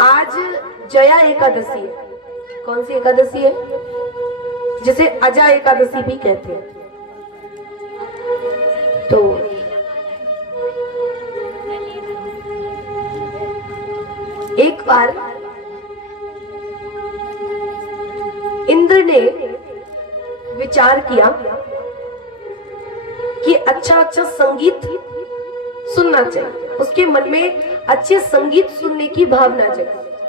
आज जया एकादशी है। कौन सी एकादशी है? जिसे अजा एकादशी भी कहते हैं। तो एक बार इंद्र ने विचार किया कि अच्छा अच्छा संगीत सुनना चाहिए। उसके मन में अच्छे संगीत सुनने की भावना जगी।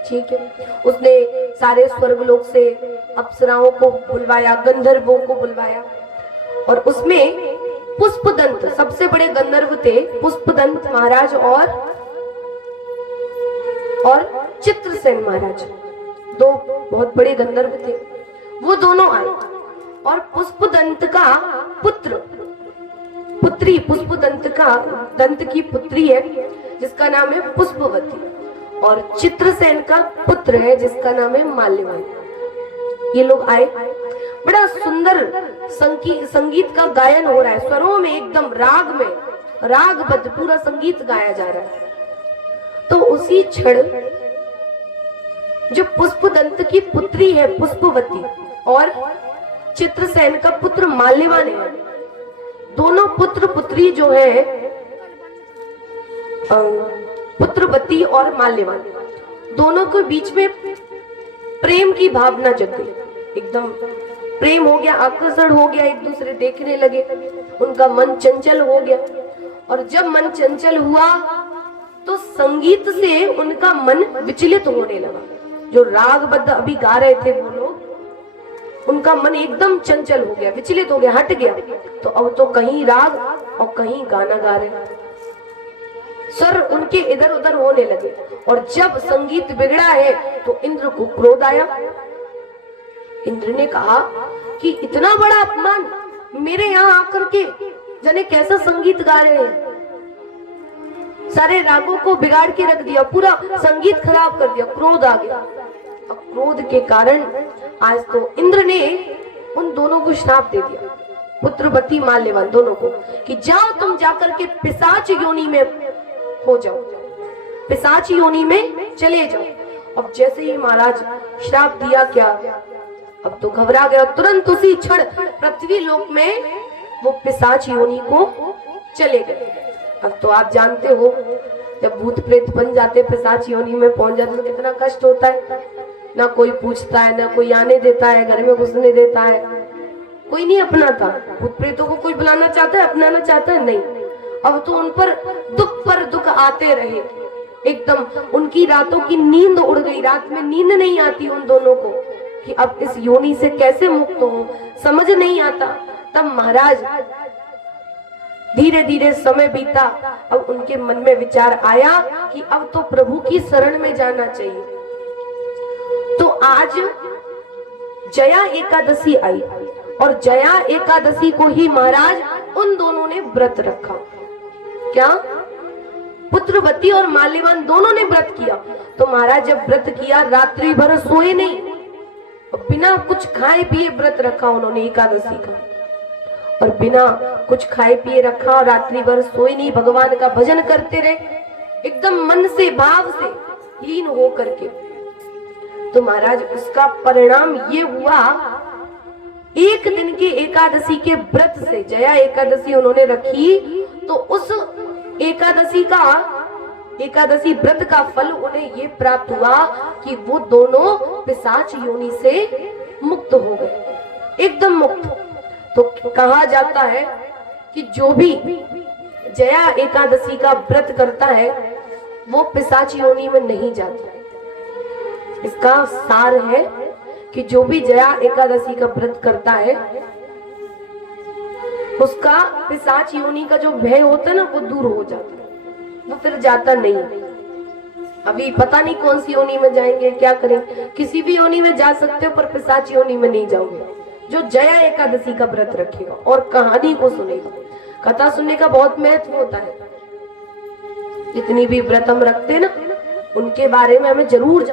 ठीक है, उसने सारे स्वर्गलोक से अप्सराओं को बुलवाया, गंधर्वों को बुलवाया, और उसमें पुष्पदंत, सबसे बड़े गंधर्व थे पुष्पदंत महाराज और चित्रसेन महाराज, दो बहुत बड़े गंधर्व थे। वो दोनों आए और पुष्पदंत का पुत्री पुष्पदंत की पुत्री है जिसका नाम है पुष्पवती, और चित्रसेन का पुत्र है जिसका नाम है माल्यवान। ये लोग आए, बड़ा सुंदर संगीत का गायन हो रहा है, स्वरों में एकदम रागबद्ध पूरा संगीत गाया जा रहा है। तो उसी क्षण जो पुष्पदंत की पुत्री है पुष्पवती और चित्रसेन का पुत्र माल्यवान है, दोनों पुत्र पुत्री जो है पुत्रवती और माल्यवान, दोनों के बीच में प्रेम की भावना जग गई। एकदम प्रेम हो गया, आकर्षण हो गया, एक दूसरे देखने लगे, उनका मन चंचल हो गया। और जब मन चंचल हुआ तो संगीत से उनका मन विचलित होने लगा। जो रागबद्ध अभी गा रहे थे वो लोग, उनका मन एकदम चंचल हो गया, विचलित हो गया, हट गया। तो अब तो कहीं राग और कहीं गाना गा रहे, स्वर उनके इधर उधर होने लगे। और जब संगीत बिगड़ा है तो इंद्र को क्रोध आया। इंद्र ने कहा कि इतना बड़ा अपमान, मेरे यहाँ आकर के जाने कैसा संगीत गा रहे हैं, सारे रागों को बिगाड़ के रख दिया, पूरा संगीत खराब कर दिया। क्रोध आ गया। अब क्रोध के कारण आज तो इंद्र ने उन दोनों को श्राप दे दिया, पुत्रवती माल्यवान दोनों को, कि जाओ तुम जाकर के पिशाच योनि में हो जाओ, पिशाच योनि में चले जाओ। अब जैसे ही महाराज श्राप दिया, क्या अब तो घबरा गया, तुरंत उसी क्षण पृथ्वी लोक में वो पिशाच योनि को चले गए। अब तो आप जानते हो जब भूत प्रेत बन जाते, पिशाच योनि में पहुंच जाते तो कितना कष्ट होता है। ना कोई पूछता है, ना कोई आने देता है, घर में घुसने देता है, कोई नहीं अपनाता। भूत प्रेतों को कोई बुलाना चाहता है, अपनाना चाहता है? नहीं। अब तो उन पर दुख आते रहे, एकदम उनकी रातों की नींद उड़ गई, रात में नींद नहीं आती उन दोनों को कि अब इस योनि से कैसे मुक्त हो, समझ नहीं आता। तब महाराज धीरे धीरे समय बीता, अब उनके मन में विचार आया कि अब तो प्रभु की शरण में जाना चाहिए। तो आज जया एकादशी आई और जया एकादशी को ही महाराज उन दोनों ने व्रत रखा। क्या? पुत्रवती और माल्यवान दोनों ने व्रत किया। तो महाराज जब व्रत किया, रात्रि भर सोए नहीं, बिना कुछ खाए पिए व्रत रखा उन्होंने एकादशी का, और बिना कुछ खाए पिए रखा, रात्रि भर सोए नहीं, भगवान का भजन करते रहे, एकदम मन से भाव से लीन हो करके। तो महाराज उसका परिणाम ये हुआ, एक दिन के एकादशी के व्रत से, जया एकादशी उन्होंने रखी, तो उस एकादशी व्रत का फल उन्हें ये प्राप्त हुआ कि वो दोनों पिशाच योनि से मुक्त हो गए, एकदम मुक्त। तो कहा जाता है कि जो भी जया एकादशी का व्रत करता है वो पिशाच योनि में नहीं जाता। इसका सार है कि जो भी जया एकादशी का व्रत करता है उसका पिशाच योनि का जो भय होता है ना, वो दूर हो जाता है, वो फिर जाता नहीं। अभी पता नहीं कौन सी योनि में जाएंगे, क्या करेंगे, किसी भी योनि में जा सकते हो पर पिशाच योनि में नहीं जाओगे जो जया एकादशी का व्रत रखेगा और कहानी को सुनेगा। कथा सुनने का बहुत महत्व होता है। जितनी भी व्रत हम रखते हैं ना, उनके बारे में हमें जरूर